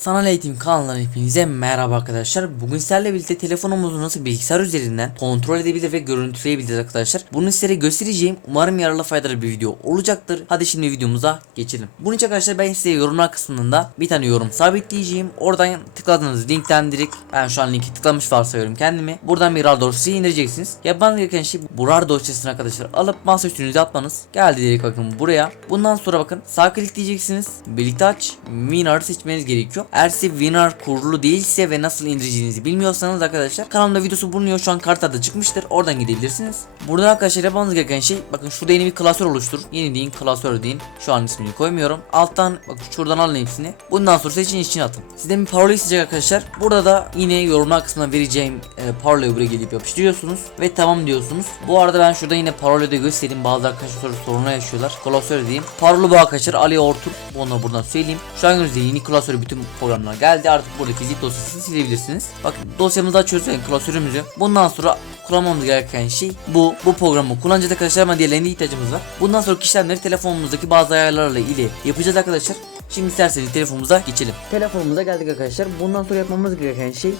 Sanal Eğitim kanalından hepinize merhaba arkadaşlar. Bugün sizlerle birlikte telefonumuzu nasıl bilgisayar üzerinden kontrol edebilir ve görüntüleyebiliriz arkadaşlar. Bunu sizlere göstereceğim. Umarım yararlı faydalı bir video olacaktır. Hadi şimdi videomuza geçelim. Bunun için arkadaşlar ben size yorumlar kısmında bir tane yorum sabitleyeceğim. Oradan tıkladığınız linkten direkt ben şu an linki tıklamış varsayıyorum kendimi. Buradan bir RAR dosyayı indireceksiniz. Yapmanız gereken şey bu RAR dosyasını arkadaşlar alıp masa üstünüze atmanız. Geldi direkt bakın buraya. Bundan sonra bakın sağ klikleyeceksiniz. Birlikte aç. WinRAR seçmeniz gerekiyor. Eğer size WinRAR kurulu değilse ve nasıl indireceğinizi bilmiyorsanız arkadaşlar kanalımda videosu bulunuyor. Şu an kartada çıkmıştır. Oradan gidebilirsiniz. Burada arkadaşlar yapmanız gereken şey bakın şurada yeni bir klasör oluştur. Yeni deyin klasör deyin. Şu an ismini koymuyorum. Alttan bakın şuradan alın hepsini. Bundan sonra seçin içine atın. Sizden bir parola isteyecek arkadaşlar. Burada da yine yorumlar kısmına vereceğim e, parolayı buraya gelip yapıştırıyorsunuz ve tamam diyorsunuz. Bu arada ben şurada yine parolayı da göstereyim. Bazı arkadaşlar sorunu yaşıyorlar. Klasör diyeyim. Parola bu arkadaşlar Ali Ortur. Onu buradan söyleyeyim. Şu an gördüğünüz yeni klasörü bütün programlar geldi. Artık buradaki zip dosyasını silebilirsiniz. Bakın dosyamızı açıyoruz yani klasörümüzü. Bundan sonra kullanmamız gereken şey bu. Bu programı kullanacağız arkadaşlar ama diğerlerine ihtiyacımız var. Bundan sonraki işlemleri telefonumuzdaki bazı ayarlarla ile yapacağız arkadaşlar. Şimdi isterseniz telefonumuza geçelim. Telefonumuza geldik arkadaşlar. Bundan sonra yapmamız gereken şey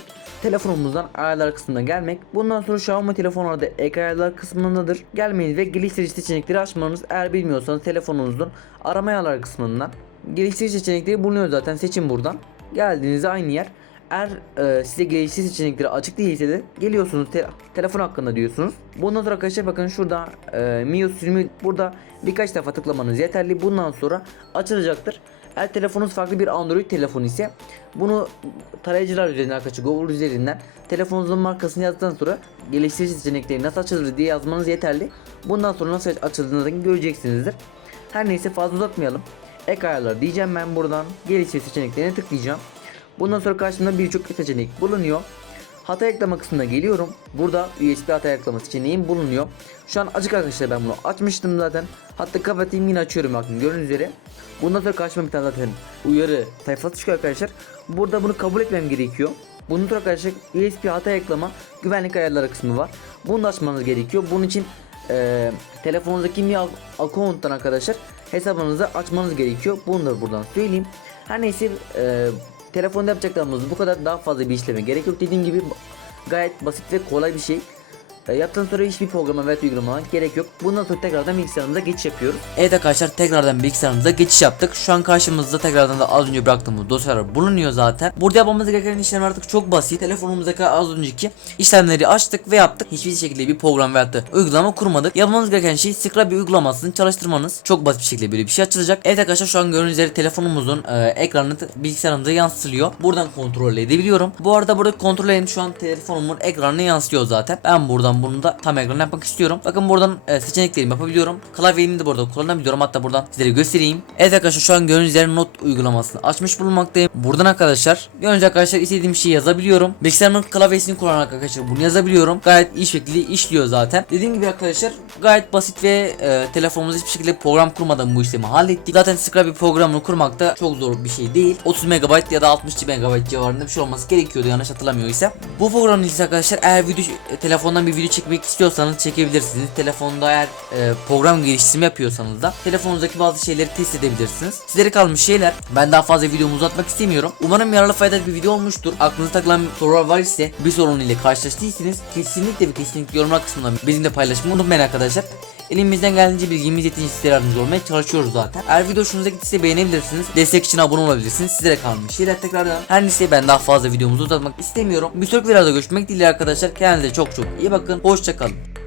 telefonumuzdan ayarlar kısmına gelmek. Bundan sonra Xiaomi telefonlarda ek ayarlar kısmındadır. Gelmeniz ve geliştirici seçenekleri açmanız. Eğer bilmiyorsanız telefonunuzun arama ayarlar kısmından geliştirici seçenekleri bulunuyor zaten. Seçin buradan. Geldiğinizde aynı yer. Eğer e, size geliştirici seçenekleri açık değilse de geliyorsunuz te- telefon hakkında diyorsunuz. Bundan sonra arkadaşlar bakın şurada e, MIUI 20 burada birkaç defa tıklamanız yeterli. Bundan sonra açılacaktır. Eğer telefonunuz farklı bir Android telefon ise bunu tarayıcılar üzerinden arkadaşlar Google üzerinden telefonunuzun markasını yazdıktan sonra geliştirici seçenekleri nasıl açılır diye yazmanız yeterli. Bundan sonra nasıl açıldığını da göreceksinizdir. Her neyse fazla uzatmayalım. Ek ayarlar diyeceğim ben buradan. Geliştirici seçeneklerine tıklayacağım. Bundan sonra karşımda birçok seçenek bulunuyor. Hata ekleme kısmına geliyorum. Burada USB hata ekleme seçeneğim bulunuyor. Şu an açık arkadaşlar ben bunu açmıştım zaten. Hatta kapatayım yine açıyorum bakın gördüğünüz üzere. Bundan sonra karşıma bir tane zaten uyarı sayfası çıkıyor arkadaşlar. Burada bunu kabul etmem gerekiyor. Bunun sonra arkadaşlar USB hata ekleme güvenlik ayarları kısmı var. Bunu da açmanız gerekiyor. Bunun için eee telefonunuzdaki Mi account'tan arkadaşlar hesabınızı açmanız gerekiyor. Bunu da buradan söyleyeyim. Her neyse eee telefonda yapacaklarımız bu kadar daha fazla bir işleme gerek yok. Dediğim gibi gayet basit ve kolay bir şey. E, sonra hiçbir programa veya uygulamaya gerek yok. Bundan sonra tekrardan bilgisayarımıza geçiş yapıyoruz. Evet arkadaşlar tekrardan bilgisayarımıza geçiş yaptık. Şu an karşımızda tekrardan da az önce bıraktığımız dosyalar bulunuyor zaten. Burada yapmamız gereken işlem artık çok basit. Telefonumuzdaki az önceki işlemleri açtık ve yaptık. Hiçbir şekilde bir program veya uygulama kurmadık. Yapmamız gereken şey Scrabble uygulamasını çalıştırmanız. Çok basit bir şekilde böyle bir şey açılacak. Evet arkadaşlar şu an gördüğünüz üzere telefonumuzun e, ekranı bilgisayarımıza yansıtılıyor. Buradan kontrol edebiliyorum. Bu arada burada kontrol edeyim şu an telefonumun ekranına yansıyor zaten. Ben buradan bunu da tam ekran yapmak istiyorum. Bakın buradan e, seçeneklerimi yapabiliyorum. Klavyemi de burada kullanabiliyorum. Hatta buradan sizlere göstereyim. Evet arkadaşlar şu an gördüğünüz üzere not uygulamasını açmış bulunmaktayım. Buradan arkadaşlar gördüğünüz arkadaşlar istediğim şeyi yazabiliyorum. Bilgisayarımın klavyesini kullanarak arkadaşlar bunu yazabiliyorum. Gayet iyi şekilde işliyor zaten. Dediğim gibi arkadaşlar gayet basit ve e, telefonumuzda hiçbir şekilde program kurmadan bu işlemi hallettik. Zaten Scrabble programını kurmak da çok zor bir şey değil. 30 MB ya da 60 MB civarında bir şey olması gerekiyordu yanlış hatırlamıyorsam. Bu programın ise arkadaşlar eğer video e, telefondan bir video çekmek istiyorsanız çekebilirsiniz. Telefonda eğer e, program geliştirme yapıyorsanız da telefonunuzdaki bazı şeyleri test edebilirsiniz. Sizlere kalmış şeyler. Ben daha fazla videomu uzatmak istemiyorum. Umarım yararlı faydalı bir video olmuştur. Aklınıza takılan sorular var ise bir sorun ile karşılaştıysanız kesinlikle ve kesinlikle yorumlar kısmından bizimle paylaşmayı unutmayın arkadaşlar. Elimizden geldiğince bilgimiz yetince sizlere yardımcı olmaya çalışıyoruz zaten. Eğer video hoşunuza gittiyse beğenebilirsiniz. Destek için abone olabilirsiniz. Sizlere kalmış şeyler tekrardan. Her neyse ben daha fazla videomuzu uzatmak istemiyorum. Bir sonraki videoda görüşmek dileğiyle arkadaşlar. Kendinize çok çok iyi bakın. Hoşçakalın.